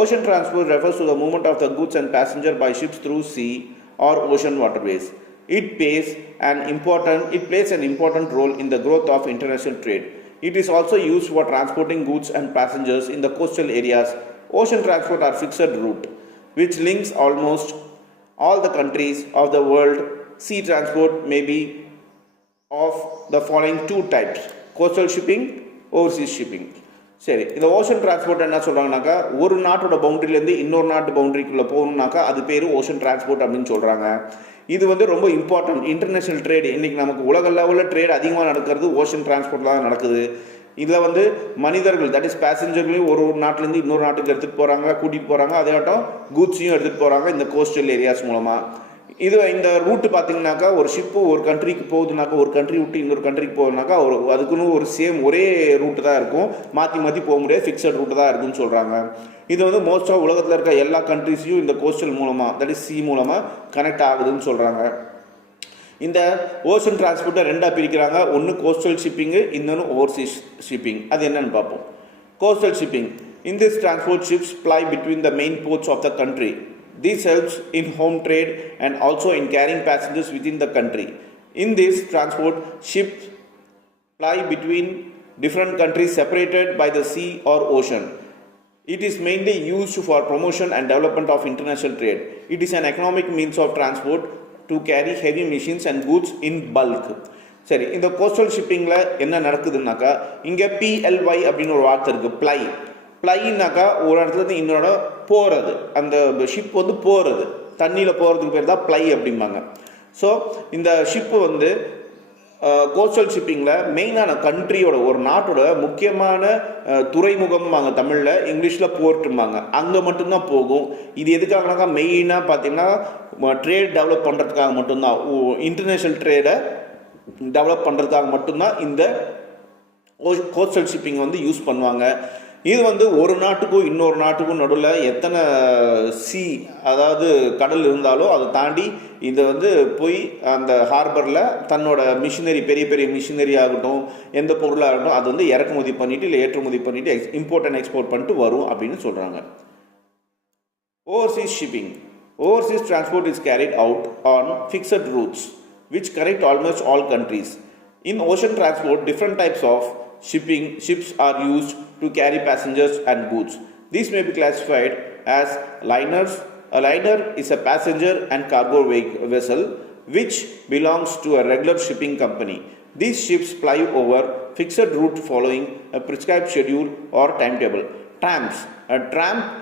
Ocean transport refers to the movement of the goods and passengers by ships through sea or ocean waterways. It plays an important role in the growth of international trade. It is also used for transporting goods and passengers in the coastal areas. Ocean transport are fixed route, which links almost all the countries of the world. Sea transport may be of the following two types: coastal shipping, overseas shipping. சரி, இந்த ocean transport என்ன சொல்கிறாங்கனாக்கா, ஒரு நாட்டோட பவுண்டரியிலேருந்து இன்னொரு நாட்டு பவுண்டரிக்குள்ளே போகணுன்னாக்கா அது பேர் ocean transport அப்படின்னு சொல்கிறாங்க. இது வந்து ரொம்ப இம்பார்ட்டன்ட் இன்டர்நேஷ்னல் ட்ரேட். இன்றைக்கி நமக்கு உலக லெவலில் ட்ரேட் அதிகமாக நடக்கிறது ஓஷன் டிரான்ஸ்போர்ட்டில் தான் நடக்குது. இதில் வந்து மனிதர்கள், தட் இஸ் பேசஞ்சர்களையும் ஒரு நாட்டிலேருந்து இன்னொரு நாட்டுக்கு எடுத்துகிட்டு போகிறாங்க, கூட்டிகிட்டு போகிறாங்க. அதேட்டம் கூட்ஸையும் எடுத்துகிட்டு போகிறாங்க இந்த கோஸ்டல் ஏரியாஸ் மூலமாக. இந்த ரூட்டு பார்த்தீங்கன்னாக்கா, ஒரு ஷிப்பு ஒரு கண்ட்ரிக்கு போகுதுனாக்கா, ஒரு கண்ட்ரி விட்டு இன்னொரு கண்ட்ரிக்கு போகுதுனாக்கா அதுக்குன்னு ஒரு ஒரே ரூட்டு தான் இருக்கும், மாற்றி மாற்றி போக முடியாது, ஃபிக்ஸட் ரூட்டு தான் இருக்குன்னு சொல்கிறாங்க. இது வந்து மோஸ்ட் ஆஃப் உலகத்தில் இருக்க எல்லா கண்ட்ரிஸையும் இந்த கோஸ்டல் மூலமாக, தட் இஸ் சி மூலமாக கனெக்ட் ஆகுதுன்னு சொல்கிறாங்க. இந்த ஓஷன் டிரான்ஸ்போர்ட்டை ரெண்டாக பிரிக்கிறாங்க. ஒன்று கோஸ்டல் ஷிப்பிங்கு, இன்னொன்று ஓவர்சீஸ் ஷிப்பிங். அது என்னன்னு பார்ப்போம். Coastal shipping. In this transport, ships ply between the main ports of the country. This helps in home trade and also in carrying passengers within the country. In this transport, ships ply between different countries separated by the sea or ocean. It is mainly used for promotion and development of international trade. It is an economic means of transport to carry heavy machines and goods in bulk. சரி, இந்த coastal ஷிப்பிங்கில் என்ன நடக்குதுன்னாக்கா, இங்கே PLY அப்படின்னு ஒரு வார்த்தை இருக்குது, ply. ப்ளைனாக்கா ஒரு இடத்துலேருந்து இன்னொரு இடம் போகிறது, அந்த ஷிப் வந்து போகிறது, தண்ணியில் போகிறதுக்கு பேர் தான் ப்ளை அப்படிம்பாங்க. ஸோ இந்த ஷிப்பு வந்து கோஸ்டல் ஷிப்பிங்கில் மெயினான கண்ட்ரியோட, ஒரு நாட்டோட முக்கியமான துறைமுகம்பாங்க தமிழில், இங்கிலீஷில் போர்ட்டும்பாங்க, அங்கே மட்டும்தான் போகும். இது எதுக்காகனாக்கா மெயினாக பார்த்தீங்கன்னா ட்ரேட் டெவலப் பண்ணுறதுக்காக மட்டும்தான், இன்டர்நேஷ்னல் ட்ரேடை டெவலப் பண்ணுறதுக்காக மட்டும்தான் இந்த கோஸ்டல் ஷிப்பிங் வந்து யூஸ் பண்ணுவாங்க. இது வந்து ஒரு நாட்டுக்கும் இன்னொரு நாட்டுக்கும் நடுவில் எத்தனை அதாவது கடல் இருந்தாலும் அதை தாண்டி இதை வந்து போய் அந்த ஹார்பரில் தன்னோட மிஷினரி, பெரிய பெரிய மிஷினரி ஆகட்டும், எந்த பொருளாகட்டும், அது வந்து இறக்குமதி பண்ணிவிட்டு இல்லை ஏற்றுமதி பண்ணிவிட்டு இம்போர்ட் அண்ட் எக்ஸ்போர்ட் பண்ணிட்டு வரும் அப்படின்னு சொல்கிறாங்க. Overseas shipping. Overseas transport is carried out on fixed routes which connect almost all countries. In ocean transport, different types of ships are used to carry passengers and goods. These may be classified as liners. A liner is a passenger and cargo vessel which belongs to a regular shipping company. These ships ply over fixed route following a prescribed schedule or timetable. Trams. A tram